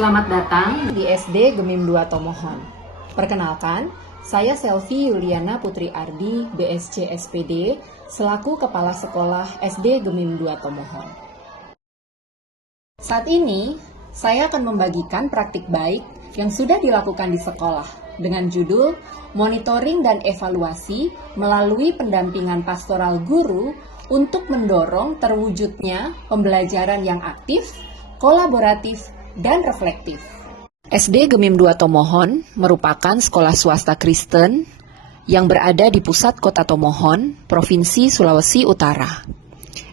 Selamat datang di SD Gemim 2 Tomohon. Perkenalkan, saya Selvi Yuliana Putri Ardi, BSC SPD, selaku Kepala Sekolah SD Gemim 2 Tomohon. Saat ini, saya akan membagikan praktik baik yang sudah dilakukan di sekolah dengan judul Monitoring dan Evaluasi melalui pendampingan pastoral guru untuk mendorong terwujudnya pembelajaran yang aktif, kolaboratif, dan reflektif. SD Gemim 2 Tomohon merupakan sekolah swasta Kristen yang berada di pusat kota Tomohon, Provinsi Sulawesi Utara.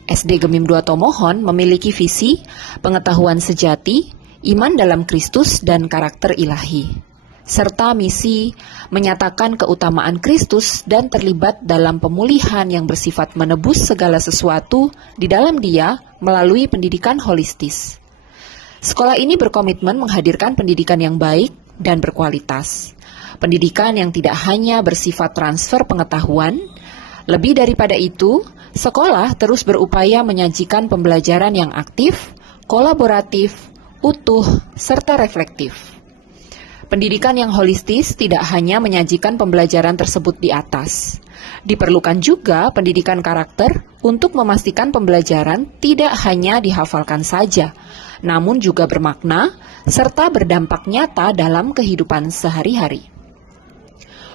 SD Gemim 2 Tomohon memiliki visi, pengetahuan sejati, iman dalam Kristus dan karakter ilahi, serta misi menyatakan keutamaan Kristus dan terlibat dalam pemulihan yang bersifat menebus segala sesuatu di dalam Dia melalui pendidikan holistis. Sekolah ini berkomitmen menghadirkan pendidikan yang baik dan berkualitas. Pendidikan yang tidak hanya bersifat transfer pengetahuan, lebih daripada itu, sekolah terus berupaya menyajikan pembelajaran yang aktif, kolaboratif, utuh, serta reflektif. Pendidikan yang holistis tidak hanya menyajikan pembelajaran tersebut di atas. Diperlukan juga pendidikan karakter untuk memastikan pembelajaran tidak hanya dihafalkan saja, namun juga bermakna serta berdampak nyata dalam kehidupan sehari-hari.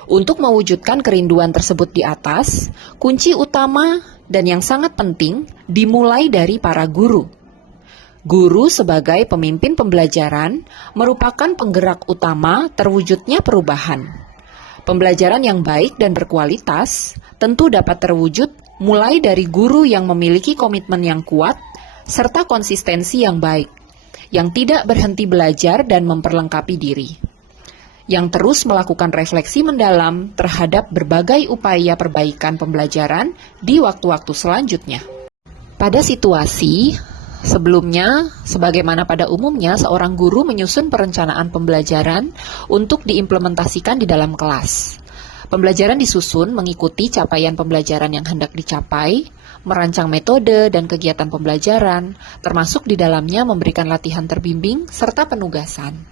Untuk mewujudkan kerinduan tersebut di atas, kunci utama dan yang sangat penting dimulai dari para guru. Guru sebagai pemimpin pembelajaran merupakan penggerak utama terwujudnya perubahan. Pembelajaran yang baik dan berkualitas tentu dapat terwujud mulai dari guru yang memiliki komitmen yang kuat serta konsistensi yang baik, yang tidak berhenti belajar dan memperlengkapi diri, yang terus melakukan refleksi mendalam terhadap berbagai upaya perbaikan pembelajaran di waktu-waktu selanjutnya. Pada situasi sebelumnya, sebagaimana pada umumnya, seorang guru menyusun perencanaan pembelajaran untuk diimplementasikan di dalam kelas. Pembelajaran disusun mengikuti capaian pembelajaran yang hendak dicapai, merancang metode dan kegiatan pembelajaran, termasuk di dalamnya memberikan latihan terbimbing serta penugasan.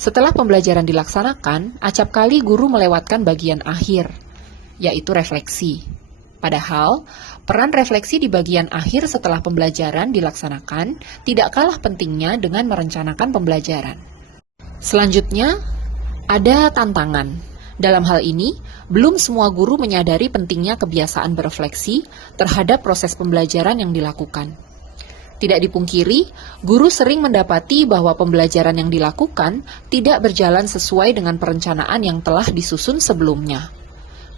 Setelah pembelajaran dilaksanakan, acap kali guru melewatkan bagian akhir, yaitu refleksi. Padahal, peran refleksi di bagian akhir setelah pembelajaran dilaksanakan tidak kalah pentingnya dengan merencanakan pembelajaran. Selanjutnya, ada tantangan. Dalam hal ini, belum semua guru menyadari pentingnya kebiasaan berefleksi terhadap proses pembelajaran yang dilakukan. Tidak dipungkiri, guru sering mendapati bahwa pembelajaran yang dilakukan tidak berjalan sesuai dengan perencanaan yang telah disusun sebelumnya.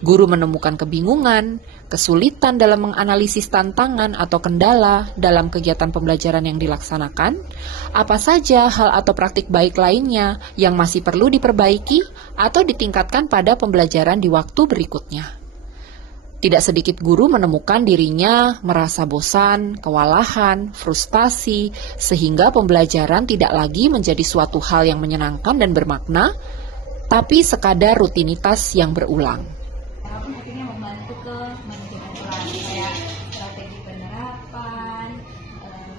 Guru menemukan kebingungan, kesulitan dalam menganalisis tantangan atau kendala dalam kegiatan pembelajaran yang dilaksanakan, apa saja hal atau praktik baik lainnya yang masih perlu diperbaiki atau ditingkatkan pada pembelajaran di waktu berikutnya. Tidak sedikit guru menemukan dirinya merasa bosan, kewalahan, frustasi, sehingga pembelajaran tidak lagi menjadi suatu hal yang menyenangkan dan bermakna, tapi sekadar rutinitas yang berulang. Walaupun akhirnya membantu ke manajemen kelas, kayak strategi penerapan,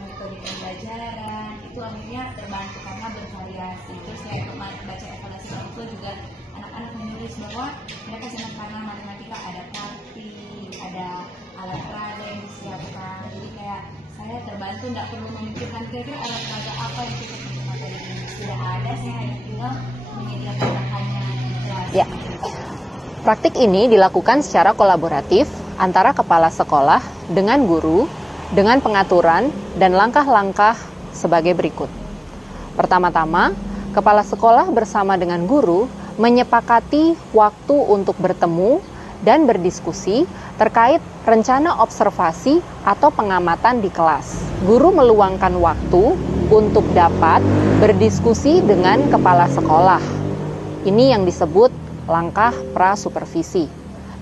metode pembelajaran, itu akhirnya terbantu karena bervariasi. Terus kayak kemarin baca evaluasi orang tua juga, anak-anak menulis bahwa mereka senang karena matematika ada karti, ada alat peraga yang disiapkan. Jadi kayak saya terbantu, nggak perlu memikirkan kira-kira alat peraga apa yang cukup untuk materi ini. Sudah ada, saya hanya tinggal menyediakan bahannya di kelas. Ya. Praktik ini dilakukan secara kolaboratif antara kepala sekolah dengan guru, dengan pengaturan dan langkah-langkah sebagai berikut. Pertama-tama, kepala sekolah bersama dengan guru menyepakati waktu untuk bertemu dan berdiskusi terkait rencana observasi atau pengamatan di kelas. Guru meluangkan waktu untuk dapat berdiskusi dengan kepala sekolah. Ini yang disebut langkah prasupervisi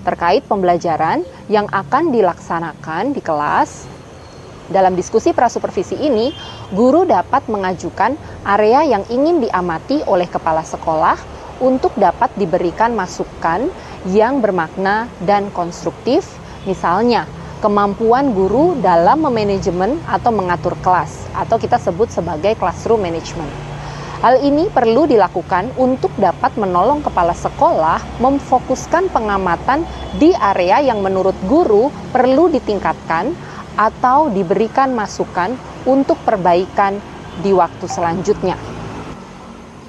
terkait pembelajaran yang akan dilaksanakan di kelas. Dalam diskusi prasupervisi ini, guru dapat mengajukan area yang ingin diamati oleh kepala sekolah untuk dapat diberikan masukan yang bermakna dan konstruktif, misalnya kemampuan guru dalam memanajemen atau mengatur kelas, atau kita sebut sebagai classroom management. Hal ini perlu dilakukan untuk dapat menolong kepala sekolah memfokuskan pengamatan di area yang menurut guru perlu ditingkatkan atau diberikan masukan untuk perbaikan di waktu selanjutnya.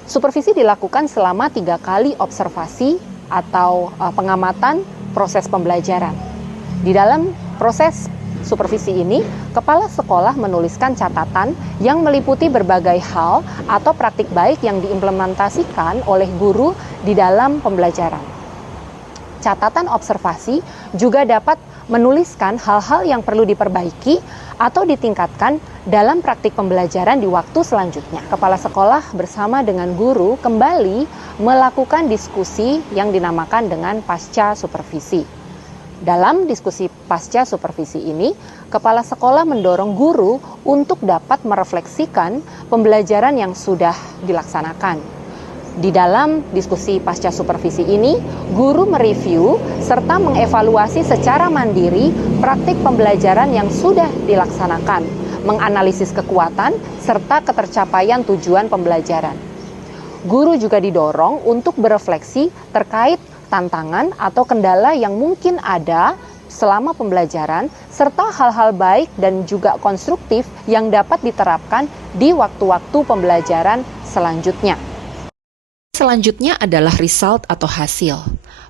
Supervisi dilakukan selama 3 kali observasi atau pengamatan proses pembelajaran. Di dalam proses supervisi ini, kepala sekolah menuliskan catatan yang meliputi berbagai hal atau praktik baik yang diimplementasikan oleh guru di dalam pembelajaran. Catatan observasi juga dapat menuliskan hal-hal yang perlu diperbaiki atau ditingkatkan dalam praktik pembelajaran di waktu selanjutnya. Kepala sekolah bersama dengan guru kembali melakukan diskusi yang dinamakan dengan pasca supervisi. Dalam diskusi pasca supervisi ini, kepala sekolah mendorong guru untuk dapat merefleksikan pembelajaran yang sudah dilaksanakan. Di dalam diskusi pasca supervisi ini, guru mereview serta mengevaluasi secara mandiri praktik pembelajaran yang sudah dilaksanakan, menganalisis kekuatan serta ketercapaian tujuan pembelajaran. Guru juga didorong untuk berefleksi terkait tantangan atau kendala yang mungkin ada selama pembelajaran, serta hal-hal baik dan juga konstruktif yang dapat diterapkan di waktu-waktu pembelajaran selanjutnya. Selanjutnya adalah result atau hasil.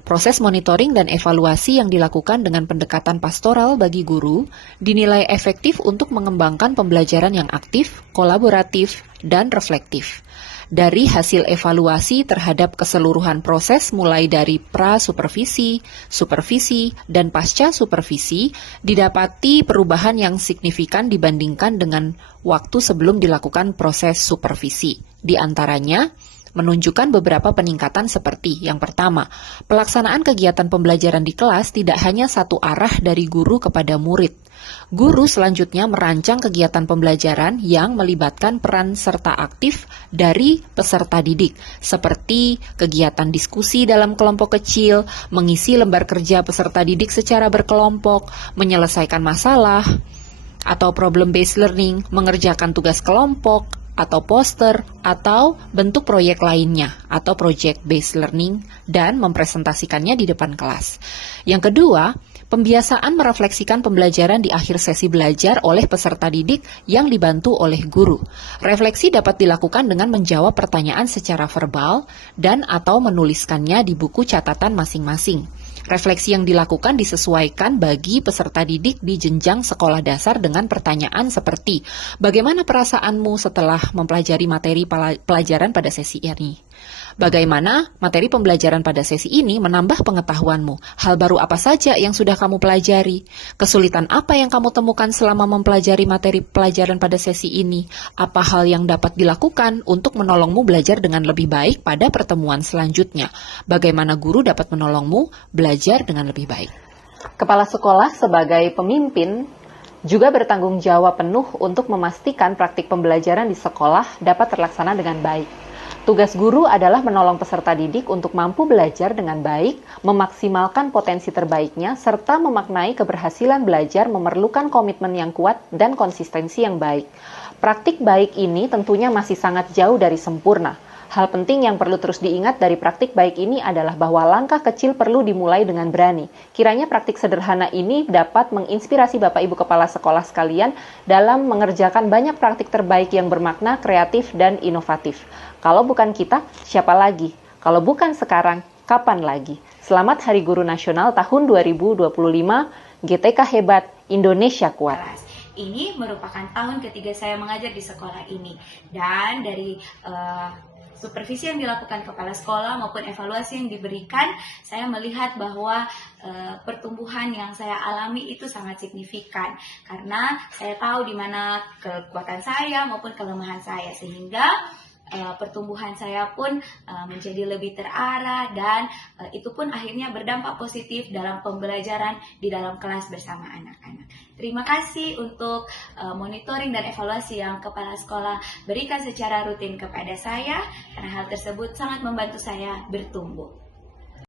Proses monitoring dan evaluasi yang dilakukan dengan pendekatan pastoral bagi guru dinilai efektif untuk mengembangkan pembelajaran yang aktif, kolaboratif, dan reflektif. Dari hasil evaluasi terhadap keseluruhan proses mulai dari pra-supervisi, supervisi, dan pasca-supervisi, didapati perubahan yang signifikan dibandingkan dengan waktu sebelum dilakukan proses supervisi. Di antaranya, menunjukkan beberapa peningkatan seperti yang pertama, pelaksanaan kegiatan pembelajaran di kelas tidak hanya satu arah dari guru kepada murid. Guru selanjutnya merancang kegiatan pembelajaran yang melibatkan peran serta aktif dari peserta didik, seperti kegiatan diskusi dalam kelompok kecil, mengisi lembar kerja peserta didik secara berkelompok, menyelesaikan masalah, atau problem-based learning, mengerjakan tugas kelompok, atau poster, atau bentuk proyek lainnya, atau project-based learning, dan mempresentasikannya di depan kelas. Yang kedua, pembiasaan merefleksikan pembelajaran di akhir sesi belajar oleh peserta didik yang dibantu oleh guru. Refleksi dapat dilakukan dengan menjawab pertanyaan secara verbal dan atau menuliskannya di buku catatan masing-masing. Refleksi yang dilakukan disesuaikan bagi peserta didik di jenjang sekolah dasar dengan pertanyaan seperti, bagaimana perasaanmu setelah mempelajari materi pelajaran pada sesi ini? Bagaimana materi pembelajaran pada sesi ini menambah pengetahuanmu? Hal baru apa saja yang sudah kamu pelajari? Kesulitan apa yang kamu temukan selama mempelajari materi pelajaran pada sesi ini? Apa hal yang dapat dilakukan untuk menolongmu belajar dengan lebih baik pada pertemuan selanjutnya? Bagaimana guru dapat menolongmu belajar dengan lebih baik? Kepala sekolah sebagai pemimpin juga bertanggung jawab penuh untuk memastikan praktik pembelajaran di sekolah dapat terlaksana dengan baik. Tugas guru adalah menolong peserta didik untuk mampu belajar dengan baik, memaksimalkan potensi terbaiknya, serta memaknai keberhasilan belajar memerlukan komitmen yang kuat dan konsistensi yang baik. Praktik baik ini tentunya masih sangat jauh dari sempurna. Hal penting yang perlu terus diingat dari praktik baik ini adalah bahwa langkah kecil perlu dimulai dengan berani. Kiranya praktik sederhana ini dapat menginspirasi Bapak Ibu Kepala Sekolah sekalian dalam mengerjakan banyak praktik terbaik yang bermakna, kreatif, dan inovatif. Kalau bukan kita, siapa lagi? Kalau bukan sekarang, kapan lagi? Selamat Hari Guru Nasional tahun 2025, GTK hebat, Indonesia kuat. Ini merupakan tahun ketiga saya mengajar di sekolah ini. Dan dari supervisi yang dilakukan kepala sekolah maupun evaluasi yang diberikan, saya melihat bahwa pertumbuhan yang saya alami itu sangat signifikan. Karena saya tahu di mana kekuatan saya maupun kelemahan saya, sehingga pertumbuhan saya pun menjadi lebih terarah dan itu pun akhirnya berdampak positif dalam pembelajaran di dalam kelas bersama anak-anak. Terima kasih untuk monitoring dan evaluasi yang kepala sekolah berikan secara rutin kepada saya, karena hal tersebut sangat membantu saya bertumbuh.